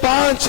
5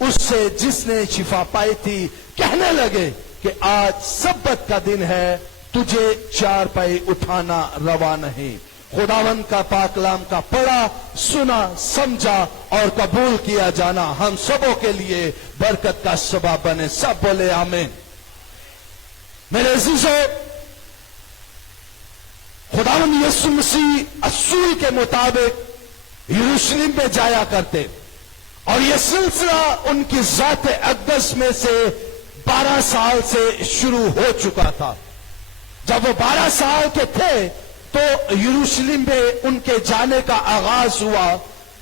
اس سے جس نے شفا پائی تھی کہنے لگے کہ آج سبت کا دن ہے، تجھے چارپائی اٹھانا روا نہیں۔ خداوند کا پاک کلام کا پڑھا، سنا، سمجھا اور قبول کیا جانا ہم سبوں کے لیے برکت کا سبب بنے۔ سب بولے آمین۔ میرے عزیزو، خداوند یسوع مسیح اصول کے مطابق یروشلم میں جایا کرتے، اور یہ سلسلہ ان کی ذات اقدس میں سے 12 سال سے شروع ہو چکا تھا۔ جب وہ 12 سال کے تھے تو یروشلم میں ان کے جانے کا آغاز ہوا،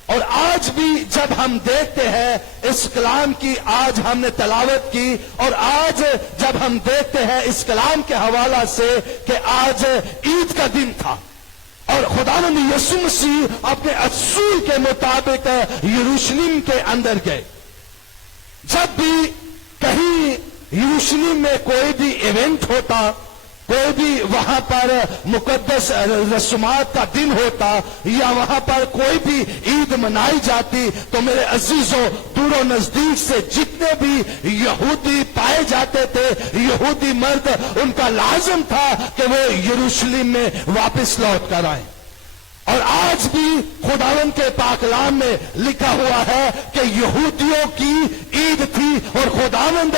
اور آج بھی جب ہم دیکھتے ہیں اس کلام کی، آج ہم نے تلاوت کی، اور آج جب ہم دیکھتے ہیں اس کلام کے حوالہ سے کہ آج عید کا دن تھا، اور خداوند یسوع مسیح اپنے اصول کے مطابق یروشلم کے اندر گئے۔ جب بھی کہیں یروشلم میں کوئی بھی ایونٹ ہوتا، کوئی بھی وہاں پر مقدس رسومات کا دن ہوتا، یا وہاں پر کوئی بھی عید منائی جاتی، تو میرے عزیزوں، دور و نزدیک سے جتنے بھی یہودی پائے جاتے تھے، یہودی مرد، ان کا لازم تھا کہ وہ یروشلم میں واپس لوٹ کر آئیں۔ اور آج بھی خداوند کے پاک کلام میں لکھا ہوا ہے کہ یہودیوں کی عید تھی، اور خداوند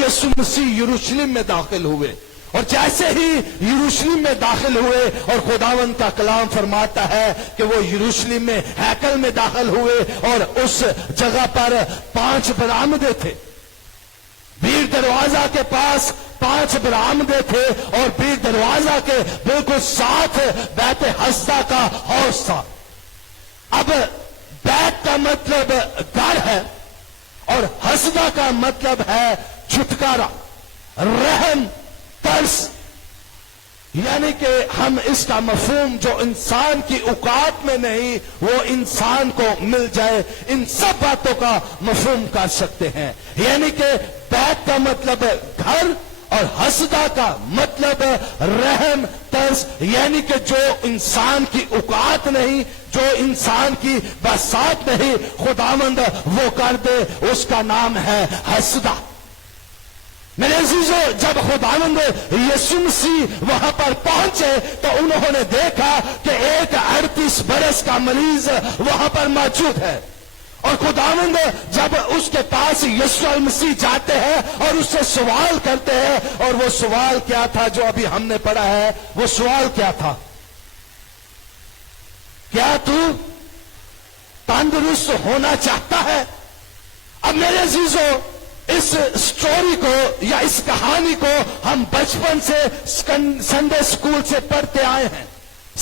یسوع مسیح یروشلم میں داخل ہوئے، اور جیسے ہی یروشلم میں داخل ہوئے، اور خداوند کا کلام فرماتا ہے کہ وہ یروشلم میں ہیکل میں داخل ہوئے، اور اس جگہ پر 5 برآمدے تھے۔ بیر دروازہ کے پاس 5 برآمدے تھے، اور بیر دروازہ کے بالکل ساتھ بیت حسدہ کا حوض تھا۔ اب بیت کا مطلب گھر ہے، اور حسدہ کا مطلب ہے چھٹکارا، رحم، ترس، یعنی کہ ہم اس کا مفہوم جو انسان کی اوقات میں نہیں وہ انسان کو مل جائے، ان سب باتوں کا مفہوم کر سکتے ہیں۔ یعنی کہ بیت کا مطلب گھر، اور حسدہ کا مطلب رحم، ترس، یعنی کہ جو انسان کی اوقات نہیں، جو انسان کی بساط نہیں، خداوند وہ کر دے، اس کا نام ہے حسدہ۔ میرے عزیزو، جب خداوند یسوع مسیح وہاں پر پہنچے تو انہوں نے دیکھا کہ ایک 38 برس کا مریض وہاں پر موجود ہے، اور خداوند جب اس کے پاس یسوع مسیح جاتے ہیں اور اس سے سوال کرتے ہیں، اور وہ سوال کیا تھا جو ابھی ہم نے پڑھا ہے؟ وہ سوال کیا تھا؟ کیا تو تندرست ہونا چاہتا ہے؟ اب میرے عزیزو، اس سٹوری کو یا اس کہانی کو ہم بچپن سے سنڈے سکول سے پڑھتے آئے ہیں،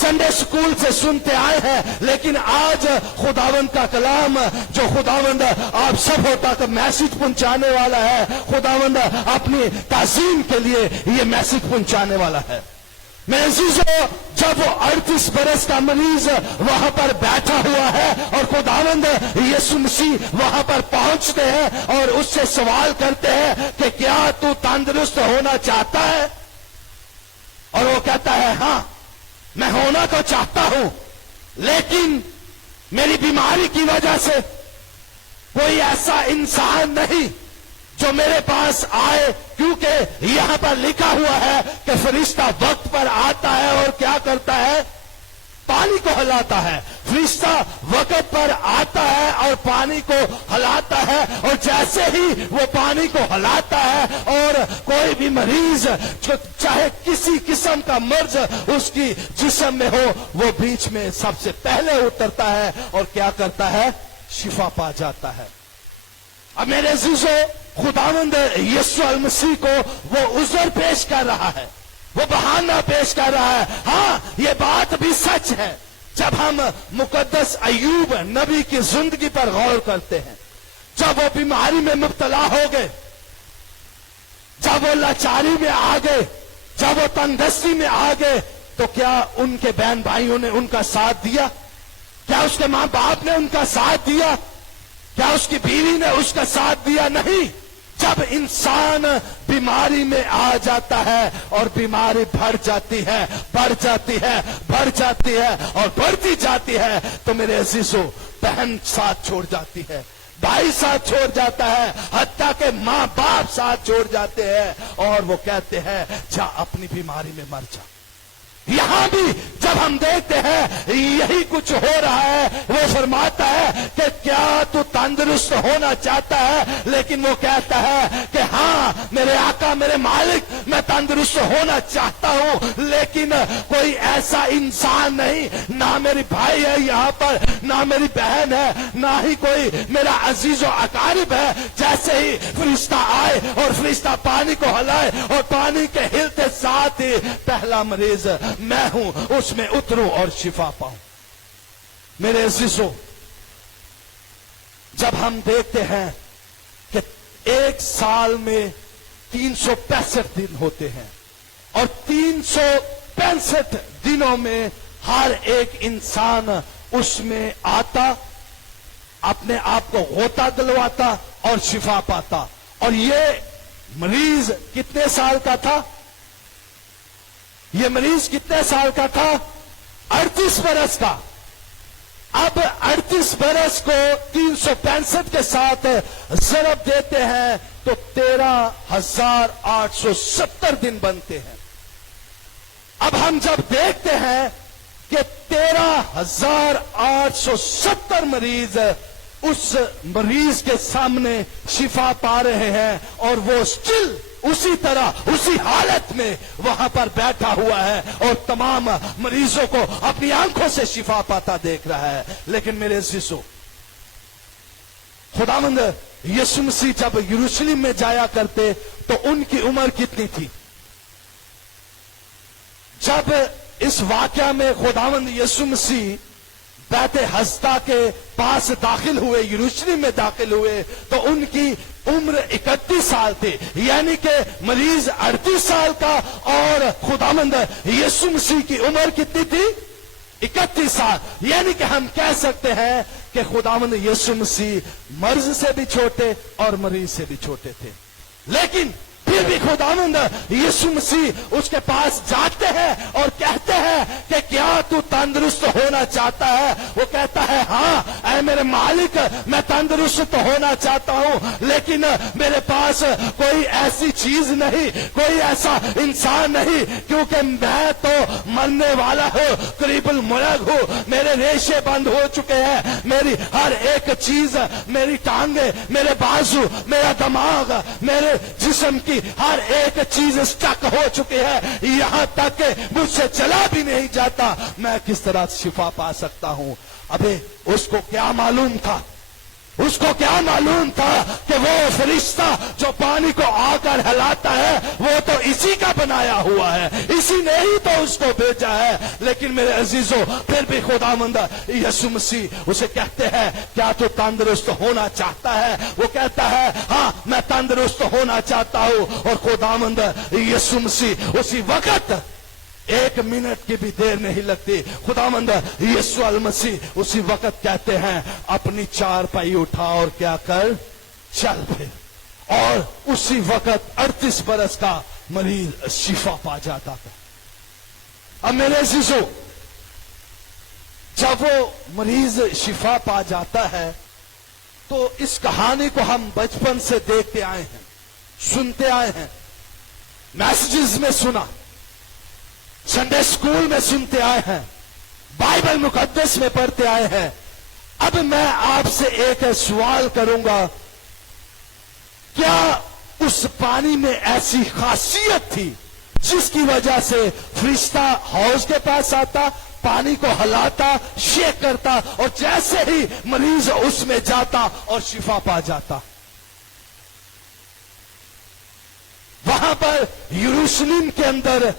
سنڈے سکول سے سنتے آئے ہیں، لیکن آج خداوند کا کلام جو خداوند آپ سب تک میسج پہنچانے والا ہے، خداوند اپنی تعظیم کے لیے یہ میسج پہنچانے والا ہے۔ میرے عزیزو، جب وہ 38 برس کا مریض وہاں پر بیٹھا ہوا ہے، اور خداوند یسوع مسیح وہاں پر پہنچتے ہیں اور اس سے سوال کرتے ہیں کہ کیا تو تندرست ہونا چاہتا ہے؟ اور وہ کہتا ہے ہاں، میں ہونا تو چاہتا ہوں، لیکن میری بیماری کی وجہ سے کوئی ایسا انسان نہیں جو میرے پاس آئے، کیونکہ یہاں پر لکھا ہوا ہے کہ فرشتہ وقت پر آتا ہے اور کیا کرتا ہے؟ پانی کو ہلاتا ہے۔ فرشتہ وقت پر آتا ہے اور پانی کو ہلاتا ہے، اور جیسے ہی وہ پانی کو ہلاتا ہے اور کوئی بھی مریض چاہے کسی قسم کا مرض اس کی جسم میں ہو، وہ بیچ میں سب سے پہلے اترتا ہے اور کیا کرتا ہے؟ شفا پا جاتا ہے۔ اب میرے عزیزو، خداوند یسوع المسیح کو وہ عذر پیش کر رہا ہے، وہ بہانہ پیش کر رہا ہے۔ ہاں، یہ بات بھی سچ ہے۔ جب ہم مقدس ایوب نبی کی زندگی پر غور کرتے ہیں، جب وہ بیماری میں مبتلا ہو گئے، جب وہ لاچاری میں آ گئے، جب وہ تنگدستی میں آ گئے، تو کیا ان کے بہن بھائیوں نے ان کا ساتھ دیا؟ کیا اس کے ماں باپ نے ان کا ساتھ دیا؟ کیا اس کی بیوی نے اس کا ساتھ دیا؟ نہیں۔ جب انسان بیماری میں آ جاتا ہے اور بیماری بڑھ جاتی ہے، بڑھ جاتی ہے، بڑھ جاتی ہے اور بڑھتی جاتی ہے، تو میرے عزیزو، بہن ساتھ چھوڑ جاتی ہے، بھائی ساتھ چھوڑ جاتا ہے، حتیٰ کہ ماں باپ ساتھ چھوڑ جاتے ہیں، اور وہ کہتے ہیں جا اپنی بیماری میں مر جا۔ یہاں بھی جب ہم دیکھتے ہیں یہی کچھ ہو رہا ہے، وہ فرماتا ہے کہ کیا تو تندرست ہونا چاہتا ہے؟ لیکن وہ کہتا ہے کہ ہاں میرے آقا، میرے مالک، میں تندرست ہونا چاہتا ہوں، لیکن کوئی ایسا انسان نہیں، نہ میری بھائی ہے یہاں پر، نہ میری بہن ہے، نہ ہی کوئی میرا عزیز و اقارب ہے۔ جیسے ہی فرشتہ آئے اور فرشتہ پانی کو ہلائے اور پانی کے ہلتے ساتھ ہی پہلا مریض میں ہوں، اس میں اتروں اور شفا پاؤں۔ میرے عزیزو، جب ہم دیکھتے ہیں کہ ایک سال میں 365 دن ہوتے ہیں، اور 365 دنوں میں ہر ایک انسان اس میں آتا، اپنے آپ کو غوطہ دلواتا اور شفا پاتا، اور یہ مریض کتنے سال کا تھا؟ یہ مریض کتنے سال کا تھا؟ 38 برس کا۔ اب 38 برس کو 365 کے ساتھ ضرب دیتے ہیں تو 13,870 دن بنتے ہیں۔ اب ہم جب دیکھتے ہیں کہ 13,870 مریض اس مریض کے سامنے شفا پا رہے ہیں، اور وہ سٹل اسی طرح، اسی حالت میں وہاں پر بیٹھا ہوا ہے، اور تمام مریضوں کو اپنی آنکھوں سے شفا پاتا دیکھ رہا ہے۔ لیکن میرے عزیزو، خداوند یسوع مسیح جب یروشلم میں جایا کرتے تو ان کی عمر کتنی تھی؟ جب اس واقعہ میں خداوند یسوع مسیح بیت حسدہ کے پاس داخل ہوئے، یروشلم میں داخل ہوئے، تو ان کی عمر 31 سال تھی، یعنی کہ مریض 38 سال کا، اور خداوند یسوع مسیح کی عمر کتنی تھی؟ 31 سال۔ یعنی کہ ہم کہہ سکتے ہیں کہ خداوند یسوع مسیح مرض سے بھی چھوٹے اور مریض سے بھی چھوٹے تھے، لیکن پھر بھی خداوند یسوع مسیح اس کے پاس جاتے ہیں اور کہتے ہیں کہ کیا تو تندرست ہونا چاہتا ہے؟ وہ کہتا ہے ہاں اے میرے مالک، میں تندرست ہونا چاہتا ہوں، لیکن میرے پاس کوئی ایسی چیز نہیں، کوئی ایسا انسان نہیں، کیونکہ میں تو مرنے والا ہوں، قریب المرگ ہوں، میرے ریشے بند ہو چکے ہیں، میری ہر ایک چیز، میری ٹانگیں، میرے بازو، میرا دماغ، میرے جسم کی ہر ایک چیز سٹک ہو چکی ہے، یہاں تک کہ مجھ سے چلا بھی نہیں جاتا، میں کس طرح شفا پا سکتا ہوں؟ ابے اس کو کیا معلوم تھا؟ اس کو کیا معلوم تھا کہ وہ فرشتہ جو پانی کو آ کر ہلاتا ہے وہ تو اسی کا بنایا ہوا ہے، اسی نے ہی تو اس کو بھیجا ہے۔ لیکن میرے عزیزو، پھر بھی خداوند یسوع مسیح اسے کہتے ہیں کیا تو تندرست ہونا چاہتا ہے؟ وہ کہتا ہے ہاں میں تندرست ہونا چاہتا ہوں، اور خداوند یسوع مسیح اسی وقت، 1 منٹ کی بھی دیر نہیں لگتی، خداوند یسوع المسیح اسی وقت کہتے ہیں اپنی چارپائی اٹھا اور کیا کر، چل پھر، اور اسی وقت 38 برس کا مریض شفا پا جاتا تھا۔ اب میرے عزیزو، جب وہ مریض شفا پا جاتا ہے تو اس کہانی کو ہم بچپن سے دیکھتے آئے ہیں، سنتے آئے ہیں، میسجز میں سنا، سنڈے اسکول میں سنتے آئے ہیں، بائبل مقدس میں پڑھتے آئے ہیں۔ اب میں آپ سے ایک سوال کروں گا، کیا اس پانی میں ایسی خاصیت تھی جس کی وجہ سے فرشتہ حوض کے پاس آتا، پانی کو ہلاتا، شیک کرتا، اور جیسے ہی مریض اس میں جاتا اور شفا پا جاتا؟ وہاں پر یروشلم کے اندر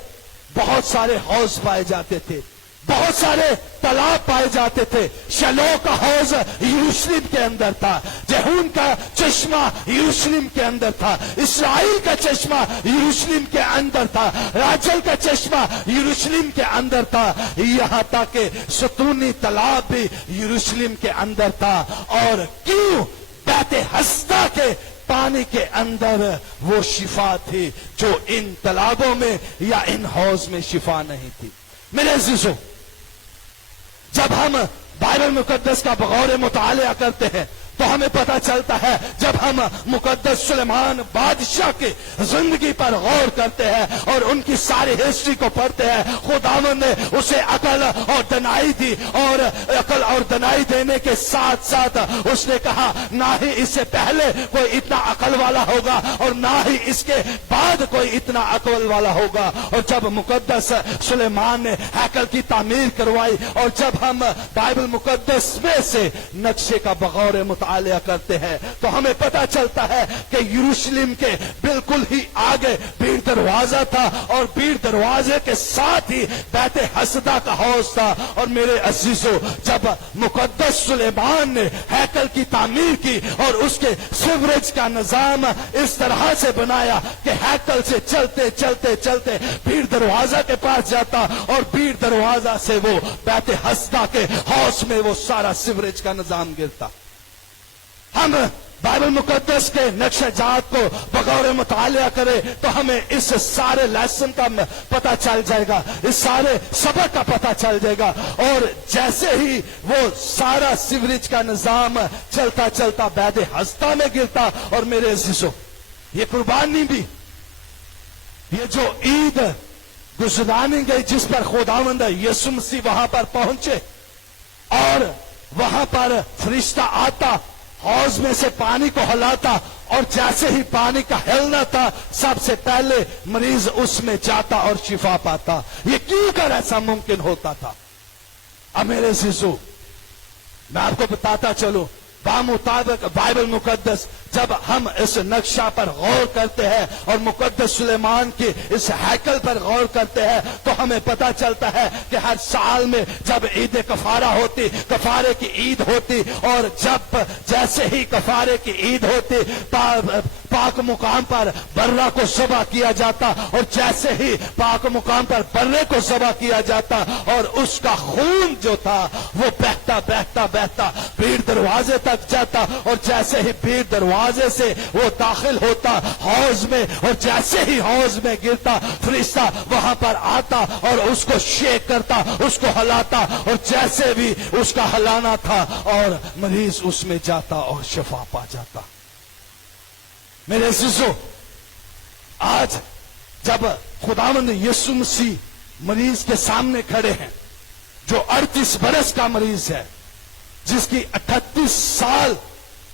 بہت سارے حوض پائے جاتے تھے، بہت سارے تالاب پائے جاتے تھے۔ شلو کا حوض یروشلم کے اندر تھا، جہون کا چشمہ یروشلم کے اندر تھا، اسرائیل کا چشمہ یروشلم کے اندر تھا، راجل کا چشمہ یروشلم کے اندر تھا، یہاں تک کہ ستونی تالاب بھی یروشلم کے اندر تھا۔ اور کیوں؟ بیت حسدہ کے پانی کے اندر وہ شفا تھی جو ان تالابوں میں یا ان حوض میں شفا نہیں تھی۔ میرے عزیزو، جب ہم بائبل مقدس کا بغور مطالعہ کرتے ہیں تو ہمیں پتا چلتا ہے جب ہم مقدس سلیمان بادشاہ کی زندگی پر غور کرتے ہیں اور ان کی ساری ہسٹری کو پڑھتے ہیں، خداوند نے اسے عقل اور دانائی دی، اور عقل اور دانائی دینے کے ساتھ ساتھ اس نے کہا نہ ہی اس سے پہلے کوئی اتنا عقل والا ہوگا اور نہ ہی اس کے بعد کوئی اتنا عقل والا ہوگا۔ اور جب مقدس سلیمان نے ہیکل کی تعمیر کروائی، اور جب ہم بائبل مقدس میں سے نقشے کا بغور مطالعہ کرتے ہیں تو ہمیں پتا چلتا ہے کہ یروشلم کے بالکل ہی آگے بیر دروازہ تھا، اور بیر دروازے کے ساتھ ہی بیت حسدہ کا حوض تھا۔ اور میرے عزیزو، جب مقدس سلیمان نے ہیکل کی تعمیر کی اور اس کے سیوریج کا نظام اس طرح سے بنایا کہ ہیکل سے چلتے چلتے چلتے بیر دروازہ کے پاس جاتا، اور بیر دروازہ سے وہ بیت حسدہ کے حوض میں وہ سارا سیوریج کا نظام گرتا۔ ہم بائبل مقدس کے نقشہ جات کو بغور مطالعہ کرے تو ہمیں اس سارے لیسن کا پتہ چل جائے گا، اس سارے سبق کا پتہ چل جائے گا۔ اور جیسے ہی وہ سارا سیوریج کا نظام چلتا چلتا بیت حسدہ میں گرتا، اور میرے عزیزو، یہ قربانی بھی، یہ جو عید گزرانی گئی جس پر خداوند یسوع مسیح وہاں پر پہنچے، اور وہاں پر فرشتہ آتا، حوض میں سے پانی کو ہلاتا، اور جیسے ہی پانی کا ہلنا تھا سب سے پہلے مریض اس میں جاتا اور شفا پاتا۔ یہ کیوں کر ایسا ممکن ہوتا تھا؟ اب میرے عزیزو، میں آپ کو بتاتا چلوں، بامطابق بائبل مقدس جب ہم اس نقشہ پر غور کرتے ہیں اور مقدس سلیمان کی اس ہیکل پر غور کرتے ہیں تو ہمیں پتا چلتا ہے کہ ہر سال میں جب عید کفارہ ہوتی، کفارے کی عید ہوتی، اور جب جیسے ہی کفارے کی عید ہوتی پاک مقام پر برہ کو ذبح کیا جاتا، اور جیسے ہی پاک مقام پر برے کو ذبح کیا جاتا اور اس کا خون جو تھا وہ بہتا بہتا بہتا بیر دروازے تک جاتا، اور جیسے ہی بیر دروازے سے وہ داخل ہوتا حوض میں، اور جیسے ہی حوض میں گرتا فرشتہ وہاں پر آتا اور اس کو شیک کرتا، اس کو ہلاتا، اور جیسے بھی اس کا ہلانا تھا اور مریض اس میں جاتا اور شفا پا جاتا۔ میرے عزیزو، آج جب خداوند یسوع مسیح مریض کے سامنے کھڑے ہیں جو 38 برس کا مریض ہے، جس کی 38 سال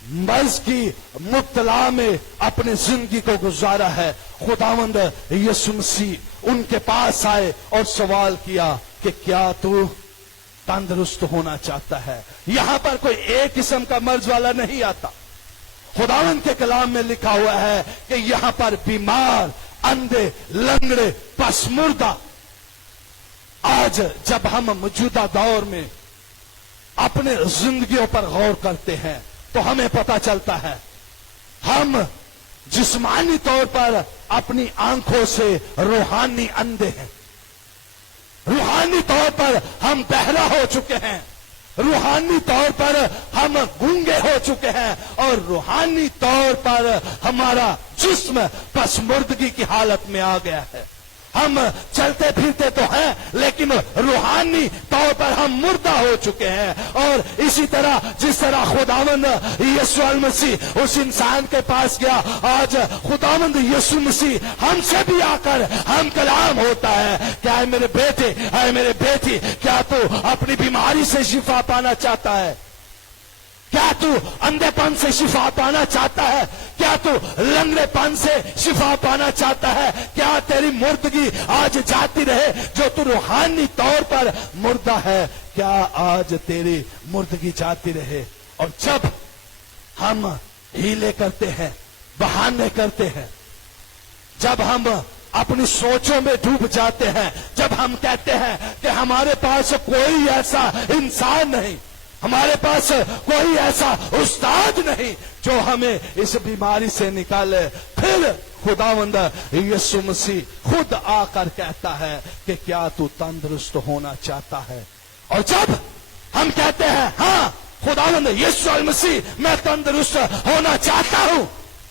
مرض کی مبتلا میں اپنے زندگی کو گزارا ہے، خداوند یسوع مسیح ان کے پاس آئے اور سوال کیا کہ کیا تو تندرست ہونا چاہتا ہے؟ یہاں پر کوئی ایک قسم کا مرض والا نہیں آتا۔ خداوند کے کلام میں لکھا ہوا ہے کہ یہاں پر بیمار، اندھے، لنگڑے، پس مردہ۔ آج جب ہم موجودہ دور میں اپنے زندگیوں پر غور کرتے ہیں تو ہمیں پتا چلتا ہے ہم جسمانی طور پر اپنی آنکھوں سے روحانی اندھے ہیں، روحانی طور پر ہم بہرا ہو چکے ہیں، روحانی طور پر ہم گونگے ہو چکے ہیں، اور روحانی طور پر ہمارا جسم پس مردگی کی حالت میں آ گیا ہے۔ ہم چلتے پھرتے تو ہیں لیکن روحانی طور پر ہم مردہ ہو چکے ہیں۔ اور اسی طرح جس طرح خداوند یسوع المسیح اس انسان کے پاس گیا، آج خداوند یسوع مسیح ہم سے بھی آ کر ہم کلام ہوتا ہے کہ اے میرے بیٹے، اے میرے بیٹی، کیا تو اپنی بیماری سے شفا پانا چاہتا ہے؟ کیا تو اندھے پن سے شفا پانا چاہتا ہے؟ کیا تو لنگڑے پن سے شفا پانا چاہتا ہے؟ کیا تیری مردگی آج جاتی رہے؟ جو تو روحانی طور پر مردہ ہے، کیا آج تیری مردگی جاتی رہے؟ اور جب ہم ہیلے کرتے ہیں، بہانے کرتے ہیں، جب ہم اپنی سوچوں میں ڈوب جاتے ہیں، جب ہم کہتے ہیں کہ ہمارے پاس کوئی ایسا انسان نہیں، ہمارے پاس کوئی ایسا استاد نہیں جو ہمیں اس بیماری سے نکالے، پھر خداوند یسوع مسیح خود آ کر کہتا ہے کہ کیا تو تندرست ہونا چاہتا ہے؟ اور جب ہم کہتے ہیں ہاں خداوند یسوع مسیح میں تندرست ہونا چاہتا ہوں،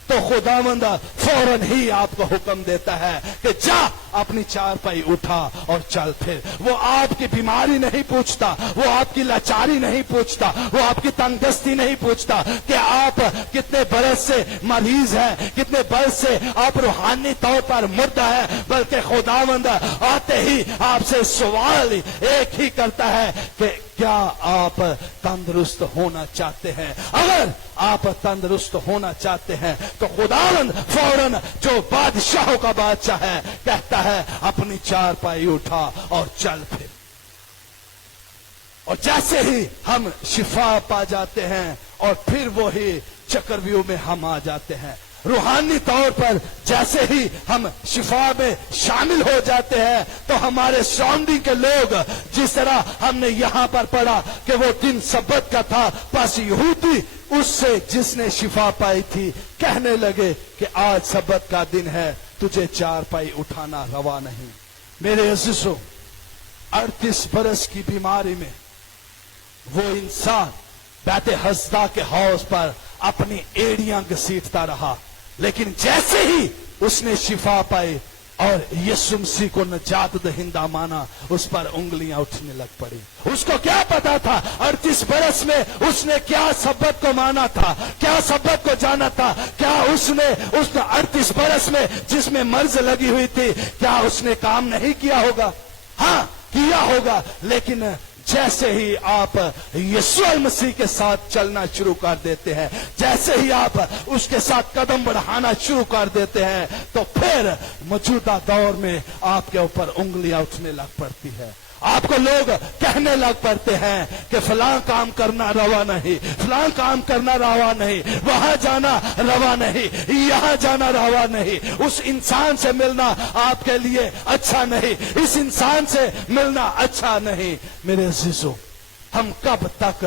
تو خداوند فوراً ہی آپ کو حکم دیتا ہے کہ جا اپنی چارپائی اٹھا اور چل پھر. وہ آپ کی بیماری نہیں پوچھتا, وہ آپ کی لاچاری نہیں پوچھتا, وہ آپ کی تنگ دستی نہیں پوچھتا کہ آپ کتنے برس سے مریض ہیں, کتنے برس سے آپ روحانی طور پر مردہ ہیں, بلکہ خداوند آتے ہی آپ سے سوال ایک ہی کرتا ہے کہ کیا آپ تندرست ہونا چاہتے ہیں؟ اگر آپ تندرست ہونا چاہتے ہیں تو خداوند فوراً جو بادشاہوں کا بادشاہ ہے کہتا ہے اپنی چارپائی اٹھا اور چل پھر. اور جیسے ہی ہم شفا پا جاتے ہیں اور پھر وہی چکرویوں میں ہم آ جاتے ہیں. روحانی طور پر جیسے ہی ہم شفا میں شامل ہو جاتے ہیں تو ہمارے سراؤنڈنگ کے لوگ, جس طرح ہم نے یہاں پر پڑھا کہ وہ دن سبت کا تھا, پس یہودی اس سے جس نے شفا پائی تھی کہنے لگے کہ آج سبت کا دن ہے, تجھے چارپائی اٹھانا روا نہیں. میرے عزیزو, 38 برس کی بیماری میں وہ انسان بیت حسدہ کے حوض پر اپنی ایڑیاں گھسیٹتا رہا, لیکن جیسے ہی اس نے شفا پائی اور یسوع مسیح کو نجات دہندہ مانا, اس پر انگلیاں اٹھنے لگ پڑی. اس کو کیا پتا تھا 38 برس میں اس نے کیا سبت کو مانا تھا, کیا سبت کو جانا تھا, کیا اس نے 38 برس میں جس میں مرض لگی ہوئی تھی کیا اس نے کام نہیں کیا ہوگا؟ ہاں کیا ہوگا. لیکن جیسے ہی آپ یسوع مسیح کے ساتھ چلنا شروع کر دیتے ہیں, جیسے ہی آپ اس کے ساتھ قدم بڑھانا شروع کر دیتے ہیں, تو پھر موجودہ دور میں آپ کے اوپر انگلیاں اٹھنے لگ پڑتی ہے. آپ کو لوگ کہنے لگ پڑتے ہیں کہ فلاں کام کرنا روا نہیں, فلاں کام کرنا روا نہیں, وہاں جانا روا نہیں, یہاں جانا روا نہیں, اس انسان سے ملنا آپ کے لیے اچھا نہیں, اس انسان سے ملنا اچھا نہیں. میرے عزیزو, ہم کب تک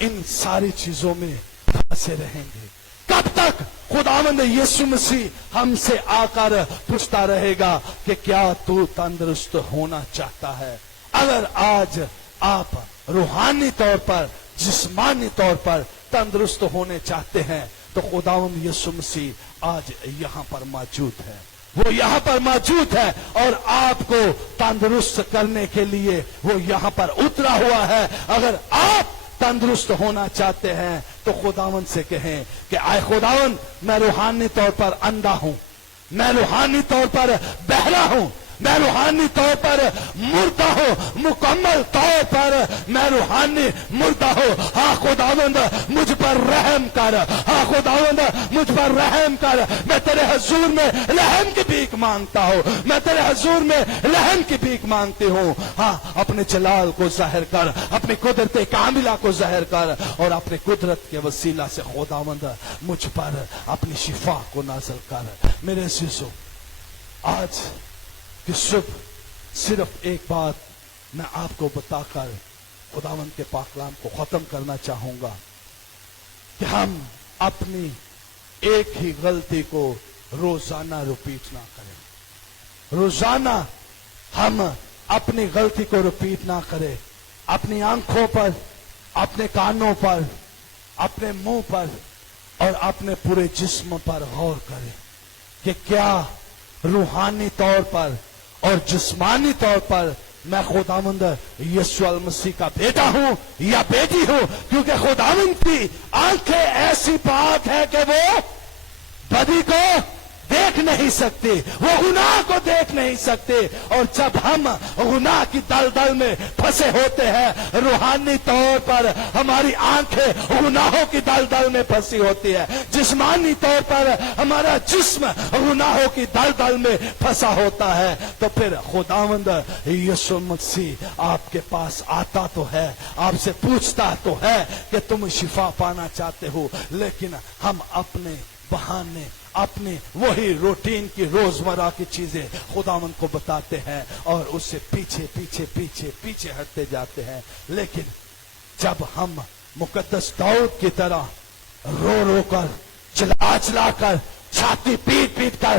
ان ساری چیزوں میں پھنسے رہیں گے؟ کب تک خداوند یسوع مسیح ہم سے آ کر پوچھتا رہے گا کہ کیا تو تندرست ہونا چاہتا ہے؟ اگر آج آپ روحانی طور پر, جسمانی طور پر تندرست ہونے چاہتے ہیں تو خداوند یسوع مسیح آج یہاں پر موجود ہے. وہ یہاں پر موجود ہے اور آپ کو تندرست کرنے کے لیے وہ یہاں پر اترا ہوا ہے. اگر آپ تندرست ہونا چاہتے ہیں تو خداوند سے کہیں کہ اے خداوند, میں روحانی طور پر اندھا ہوں, میں روحانی طور پر بہرا ہوں, میں روحانی طور پر مردہ ہوں, مکمل طور پر میں روحانی مردہ ہوں. ہاں خداوند مجھ پر رحم کر, ہاں خداوند مجھ پر رحم کر. میں تیرے حضور میں رحم کی بھیک مانگتا ہوں, میں تیرے حضور میں رحم کی بھیک مانگتی ہوں. ہاں اپنے جلال کو ظاہر کر, اپنی قدرت کاملہ کو ظاہر کر, اور اپنے قدرت کے وسیلہ سے خداوند مجھ پر اپنی شفا کو نازل کر. میرے عزیزو, آج کہ صرف ایک بات میں آپ کو بتا کر خداوند کے پاک کلام کو ختم کرنا چاہوں گا کہ ہم اپنی ایک ہی غلطی کو روزانہ ریپیٹ نہ کریں. روزانہ ہم اپنی غلطی کو ریپیٹ نہ کریں. اپنی آنکھوں پر, اپنے کانوں پر, اپنے منہ پر اور اپنے پورے جسم پر غور کریں کہ کیا روحانی طور پر اور جسمانی طور پر میں خداوند یسوع المسیح کا بیٹا ہوں یا بیٹی ہوں. کیونکہ خداوند کی آنکھیں ایسی پاک ہے کہ وہ بدی کو دیکھ نہیں سکتے, وہ گناہ کو دیکھ نہیں سکتے. اور جب ہم گناہ کی دلدل میں پھنسے ہوتے ہیں, روحانی طور پر ہماری آنکھیں گناہوں کی دلدل میں پھنسی ہوتی ہے, جسمانی طور پر ہمارا جسم گناہوں کی دلدل میں پھنسا ہوتا ہے, تو پھر خداوند یسوع مسیح آپ کے پاس آتا تو ہے, آپ سے پوچھتا تو ہے کہ تم شفا پانا چاہتے ہو, لیکن ہم اپنے بہانے, اپنے وہی روٹین کی روزمرہ کی چیزیں خداوند کو بتاتے ہیں اور اس سے پیچھے پیچھے پیچھے پیچھے ہٹتے جاتے ہیں. لیکن جب ہم مقدس داؤد کی طرح رو رو کر, چلا چلا کر, چھاتی پیٹ پیٹ کر